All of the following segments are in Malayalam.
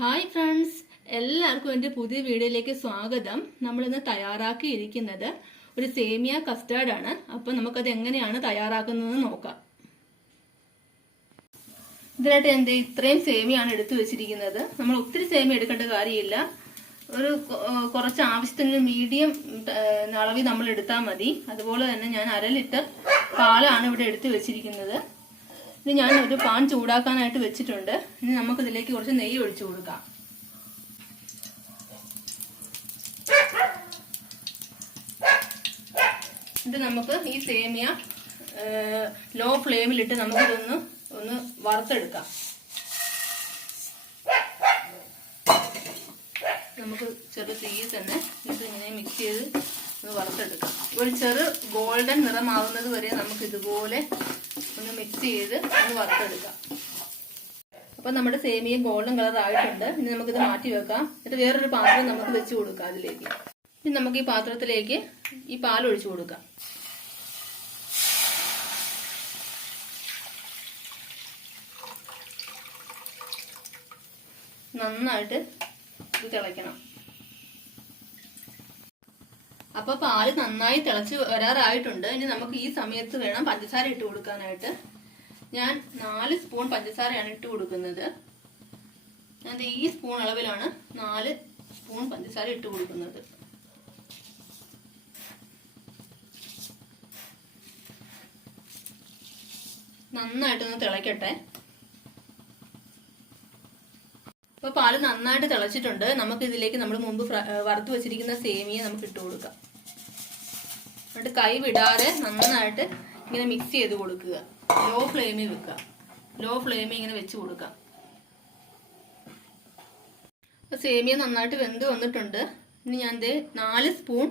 ഹായ് ഫ്രണ്ട്സ്, എല്ലാവർക്കും എൻ്റെ പുതിയ വീഡിയോയിലേക്ക് സ്വാഗതം. നമ്മളിന്ന് തയ്യാറാക്കിയിരിക്കുന്നത് ഒരു സേമിയ കസ്റ്റാർഡാണ്. അപ്പോൾ നമുക്കത് എങ്ങനെയാണ് തയ്യാറാക്കുന്നതെന്ന് നോക്കാം. ഇതിനായിട്ട് എൻ്റെ ഇത്രയും സേമിയാണ് എടുത്തു വെച്ചിരിക്കുന്നത്. നമ്മൾ ഒത്തിരി സേമിയ എടുക്കേണ്ട കാര്യമില്ല. ഒരു കുറച്ച് ആവശ്യത്തിന് മീഡിയം അളവിൽ നമ്മൾ എടുത്താൽ മതി. അതുപോലെ തന്നെ ഞാൻ 1/2 ലിറ്റർ പാലാണ് ഇവിടെ എടുത്തു വെച്ചിരിക്കുന്നത്. ഇനി ഞാൻ ഒരു പാൻ ചൂടാക്കാനായിട്ട് വെച്ചിട്ടുണ്ട്. ഇനി നമുക്കിതിലേക്ക് കുറച്ച് നെയ്യ് ഒഴിച്ചു കൊടുക്കാം. ഇത് നമുക്ക് ഈ സേമിയ ലോ ഫ്ലെയിമിലിട്ട് നമുക്കിതൊന്ന് വറുത്തെടുക്കാം. നമുക്ക് ചെറു തീയിൽ തന്നെ ഇത് ഇങ്ങനെ മിക്സ് ചെയ്ത് ഒന്ന് വറുത്തെടുക്കാം. ഒരു ചെറു ഗോൾഡൻ നിറമാവുന്നത് വരെ നമുക്ക് ഇതുപോലെ ഒന്ന് മിക്സ് ചെയ്ത് ഒന്ന് വറുത്തെടുക്കാം. അപ്പൊ നമ്മുടെ സേമിയ ഗോൾഡൻ കളർ ആയിട്ടുണ്ട്. ഇനി നമുക്കിത് മാറ്റി വെക്കാം. എന്നിട്ട് വേറൊരു പാത്രം നമുക്ക് വെച്ച് കൊടുക്കാം. അതിലേക്ക് ഇനി നമുക്ക് ഈ പാത്രത്തിലേക്ക് ഈ പാൽ ഒഴിച്ചു കൊടുക്കാം. നന്നായിട്ട് ഇത് തിളയ്ക്കണം. അപ്പൊ പാല് നന്നായി തിളച്ച് വരാറായിട്ടുണ്ട്. ഇനി നമുക്ക് ഈ സമയത്ത് വേണം പഞ്ചസാര ഇട്ട് കൊടുക്കാനായിട്ട്. ഞാൻ 4 സ്പൂൺ പഞ്ചസാരയാണ് ഇട്ട് കൊടുക്കുന്നത്. ഞാൻ ഈ സ്പൂൺ അളവിലാണ് 4 സ്പൂൺ പഞ്ചസാര ഇട്ട് കൊടുക്കുന്നത്. നന്നായിട്ടൊന്ന് തിളയ്ക്കട്ടെ. അപ്പൊ പാല് നന്നായിട്ട് തിളച്ചിട്ടുണ്ട്. നമുക്ക് ഇതിലേക്ക് നമ്മൾ മുമ്പ് വറുത്ത് വെച്ചിരിക്കുന്ന സേമിയ നമുക്ക് ഇട്ട് കൊടുക്കാം. എന്നിട്ട് കൈ വിടാതെ നന്നായിട്ട് ഇങ്ങനെ മിക്സ് ചെയ്ത് കൊടുക്കുക. ലോ ഫ്ലെയിമിൽ വെക്കുക. ലോ ഫ്ലെയിമിൽ ഇങ്ങനെ വെച്ച് കൊടുക്കാം. സേമിയ നന്നായിട്ട് വെന്ത് വന്നിട്ടുണ്ട്. ഇനി ഞാൻ 4 സ്പൂൺ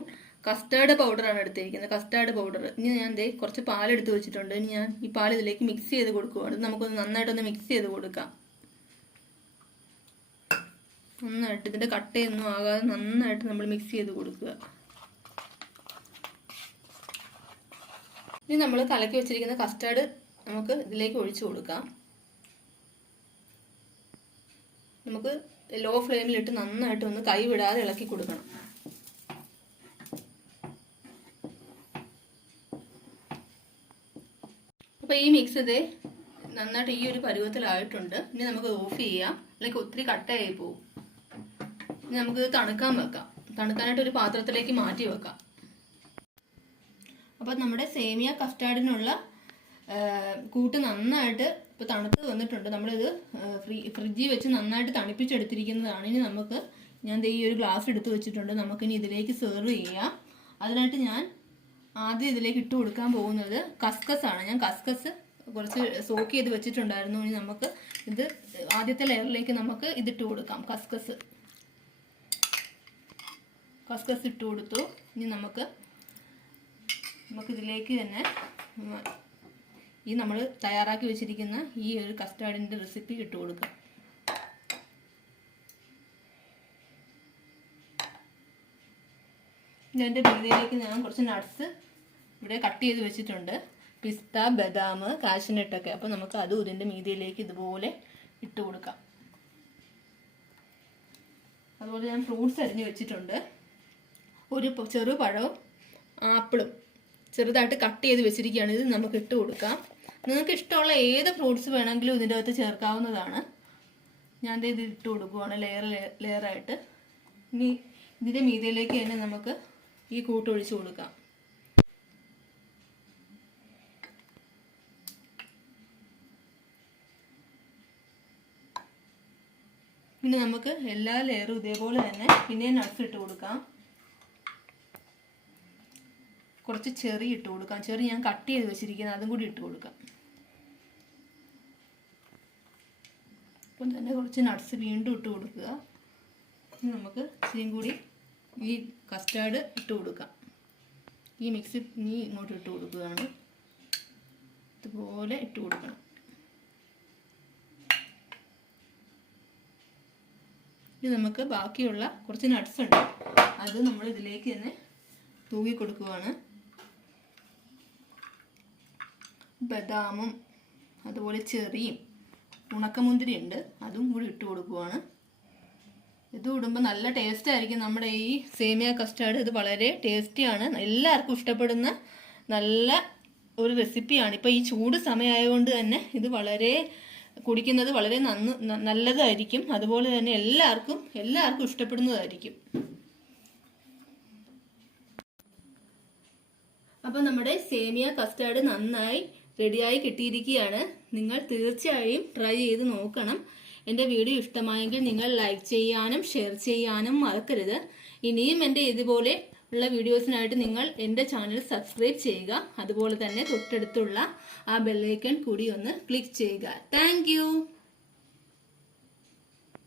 കസ്റ്റാർഡ് പൗഡറാണ് എടുത്തിരിക്കുന്നത്. Custard powder. ഇനി ഞാൻ കുറച്ച് പാലെടുത്ത് വെച്ചിട്ടുണ്ട്. ഇനി ഞാൻ ഈ പാൽ ഇതിലേക്ക് മിക്സ് ചെയ്ത് കൊടുക്കുകയാണ്. നമുക്കൊന്ന് നന്നായിട്ടൊന്ന് മിക്സ് ചെയ്ത് കൊടുക്കാം. നന്നായിട്ട് ഇതിന്റെ കട്ടയൊന്നും ആകാതെ നന്നായിട്ട് നമ്മൾ മിക്സ് ചെയ്ത് കൊടുക്കുക. ഇനി നമ്മൾ കലക്കി വെച്ചിരിക്കുന്ന കസ്റ്റാർഡ് നമുക്ക് ഇതിലേക്ക് ഒഴിച്ചു കൊടുക്കാം. നമുക്ക് ലോ ഫ്ലെയിമിലിട്ട് നന്നായിട്ട് ഒന്ന് കൈ വിടാതെ ഇളക്കി കൊടുക്കണം. അപ്പൊ ഈ മിക്സ് നന്നായിട്ട് ഈ ഒരു പരുവത്തിലായിട്ടുണ്ട്. ഇനി നമുക്ക് ഓഫ് ചെയ്യാം. അല്ലെങ്കിൽ ഒത്തിരി കട്ടയായി പോകും. നമുക്ക് തണുക്കാൻ വെക്കാം. തണുക്കാനായിട്ട് ഒരു പാത്രത്തിലേക്ക് മാറ്റി വെക്കാം. അപ്പൊ നമ്മുടെ സേമിയ കസ്റ്റാർഡിനുള്ള കൂട്ട് നന്നായിട്ട് ഇപ്പൊ തണുത്ത് വന്നിട്ടുണ്ട്. നമ്മളിത് ഫ്രിഡ്ജിൽ വെച്ച് നന്നായിട്ട് തണുപ്പിച്ചെടുത്തിരിക്കുന്നതാണ്. ഇനി ഞാൻ ഈ ഒരു ഗ്ലാസ് എടുത്ത് വെച്ചിട്ടുണ്ട്. നമുക്കിനി ഇതിലേക്ക് സെർവ് ചെയ്യാം. അതിനായിട്ട് ഞാൻ ആദ്യം ഇതിലേക്ക് ഇട്ട് കൊടുക്കാൻ പോകുന്നത് കസ്കസ് ആണ്. ഞാൻ കസ്കസ് കുറച്ച് സോക്ക് ചെയ്ത് വെച്ചിട്ടുണ്ടായിരുന്നു. ഇനി നമുക്ക് ഇത് ആദ്യത്തെ ലെയറിലേക്ക് നമുക്ക് ഇതിട്ട് കൊടുക്കാം. കസ്കസ് ഇട്ട് കൊടുത്തു. ഇനി നമുക്കിതിലേക്ക് തന്നെ ഈ നമ്മൾ തയ്യാറാക്കി വെച്ചിരിക്കുന്ന ഈ ഒരു കസ്റ്റാർഡിൻ്റെ റെസിപ്പി ഇട്ട് കൊടുക്കാം. ഇതിൻ്റെ മീതിയിലേക്ക് ഞാൻ കുറച്ച് നട്ട്സ് ഇവിടെ കട്ട് ചെയ്ത് വെച്ചിട്ടുണ്ട്. പിസ്ത, ബദാം, കാഷ്നട്ടൊക്കെ. അപ്പോൾ നമുക്ക് അതും ഇതിൻ്റെ മീതിയിലേക്ക് ഇതുപോലെ ഇട്ട് കൊടുക്കാം. അതുപോലെ ഞാൻ ഫ്രൂട്ട്സ് അരിഞ്ഞ് വെച്ചിട്ടുണ്ട്. ഒരു ചെറുപഴവും ആപ്പിളും ചെറുതായിട്ട് കട്ട് ചെയ്ത് വെച്ചിരിക്കുകയാണ്. ഇത് നമുക്ക് ഇട്ട് കൊടുക്കാം. നിങ്ങൾക്ക് ഇഷ്ടമുള്ള ഏത് ഫ്രൂട്ട്സ് വേണമെങ്കിലും ഇതിൻ്റെ അകത്ത് ചേർക്കാവുന്നതാണ്. ഞാൻ ഇത് ഇട്ട് കൊടുക്കുവാണ് ലെയറായിട്ട്. ഇനി ഇതിൻ്റെ മീതിയിലേക്ക് തന്നെ നമുക്ക് ഈ കൂട്ടൊഴിച്ച് കൊടുക്കാം. പിന്നെ നമുക്ക് എല്ലാ ലെയറും ഇതേപോലെ തന്നെ പിന്നെ നട്ട്സ് ഇട്ട് കൊടുക്കാം. കുറച്ച് ചെറി ഇട്ട് കൊടുക്കാം. ചെറി ഞാൻ കട്ട് ചെയ്ത് വെച്ചിരിക്കുന്നത്, അതും കൂടി ഇട്ട് കൊടുക്കാം. അപ്പം തന്നെ കുറച്ച് നട്ട്സ് വീണ്ടും ഇട്ട് കൊടുക്കുക. ഇനി നമുക്ക് ഇച്ചിരിയും കൂടി ഈ കസ്റ്റാർഡ് ഇട്ട് കൊടുക്കാം. ഈ മിക്സ് ഇങ്ങോട്ട് ഇട്ട് കൊടുക്കുകയാണ്. ഇതുപോലെ ഇട്ട് കൊടുക്കണം. ഇനി നമുക്ക് ബാക്കിയുള്ള കുറച്ച് നട്ട്സ് ഉണ്ട്. അത് നമ്മൾ ഇതിലേക്ക് തന്നെ തൂക്കി കൊടുക്കുകയാണ്. ബദാമും അതുപോലെ ചെറിയും ഉണക്കമുന്തിരി ഉണ്ട്, അതും കൂടി ഇട്ട് കൊടുക്കുവാണ്. ഇത് ഇടുമ്പോൾ നല്ല ടേസ്റ്റ് ആയിരിക്കും. നമ്മുടെ ഈ സേമിയ കസ്റ്റാർഡ് ഇത് വളരെ ടേസ്റ്റിയാണ്, എല്ലാവർക്കും ഇഷ്ടപ്പെടുന്ന നല്ല ഒരു റെസിപ്പിയാണ്. ഇപ്പോൾ ഈ ചൂട് സമയമായതുകൊണ്ട് തന്നെ ഇത് വളരെ കുടിക്കുന്നത് വളരെ നല്ലതായിരിക്കും. അതുപോലെ തന്നെ എല്ലാവർക്കും ഇഷ്ടപ്പെടുന്നതായിരിക്കും. അപ്പോൾ നമ്മുടെ സേമിയ കസ്റ്റാർഡ് നന്നായി റെഡിയായി കിട്ടിയിരിക്കുകയാണ്. നിങ്ങൾ തീർച്ചയായും ട്രൈ ചെയ്ത് നോക്കണം. എൻ്റെ വീഡിയോ ഇഷ്ടമായെങ്കിൽ നിങ്ങൾ ലൈക്ക് ചെയ്യാനും ഷെയർ ചെയ്യാനും മറക്കരുത്. ഇനിയും എൻ്റെ ഇതുപോലെ ഉള്ള വീഡിയോസിനായിട്ട് നിങ്ങൾ എൻ്റെ ചാനൽ സബ്സ്ക്രൈബ് ചെയ്യുക. അതുപോലെ തന്നെ തൊട്ടടുത്തുള്ള ആ ബെല്ലൈക്കൺ കൂടി ഒന്ന് ക്ലിക്ക് ചെയ്യുക. താങ്ക്